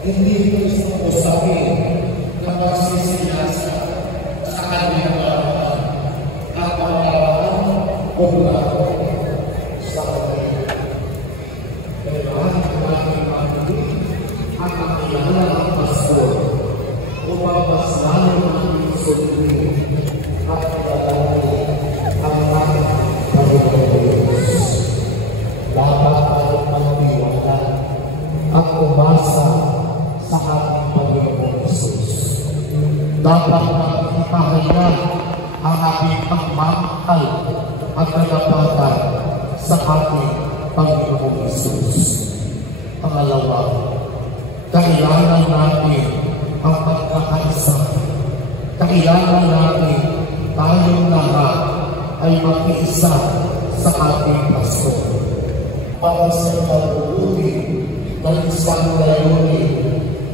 Hindi ito isang usapin na magsisilasa sa kanyang at makaraan o lahat sa kanya. Kailangan natin makinig at makilala ang pastor upang mas lalo natin sundin at ilalagay ang ating Panginoon Diyos. Dapat tayong magtiwala at umasa sa ating Panginoon Jesus. Dapat ipahayag ang ating pagmamahal at kalapatan sa ating Panginoon Jesus. Pangalawa, kailangan natin ang pagkakaisa. Kailangan natin tayong lahat ay mag-iisa sa ating pastor. Para sa ikabubuti ng isang layunin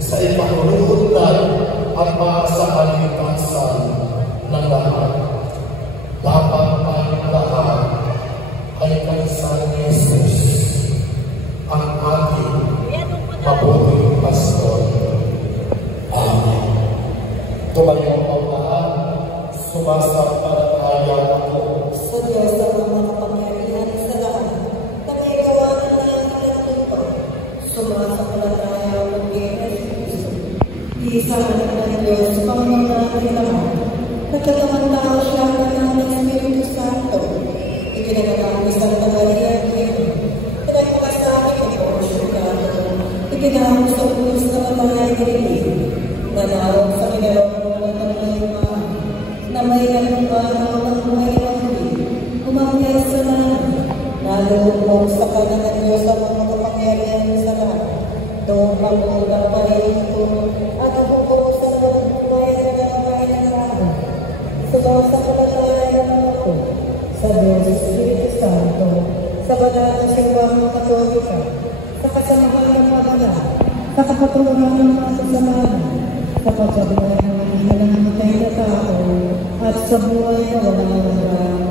sa ipahulutan at para sa kaligtasan ng lahat. Dapat tayong lahat ay kaisan ni Jesus, ang ating mabuting pastor. Amen. Tumayo ang lahat, sumasampalataya ako sa Diyos na mga kapangyarihan sa lahat, na may gawa ng langit at lupa. Sumasampalataya ako kay Jesus. Isa ng Diyos, Panginoon natin lahat. Nagkatamang-tao siya ng Espiritu Santo. Ikinagagamit sa Tagalian niya. Pinagpakasabi ng Porsyugado. Ikinahang sa pulos na matangay nilili. Nanawag sa kinalaman ng mga na may kalumbahan ng may wangli. Umakyat sa langit. Nalulubog sa kanan ng Diyos ang mga kapangyarihan sa lahat. Doon ang unang palito at hubog sa nagbubuhay na nangay ng lahat. Sumasampalataya ako sa Diyos Espiritu Santo, sa banal na simbahang Katolika, sa kasamahan ng mga banal, sa kapatulungan ng mga kasamahan, sa pagkabuhay ng mga namatay na tao, at sa buhay na walang hanggan.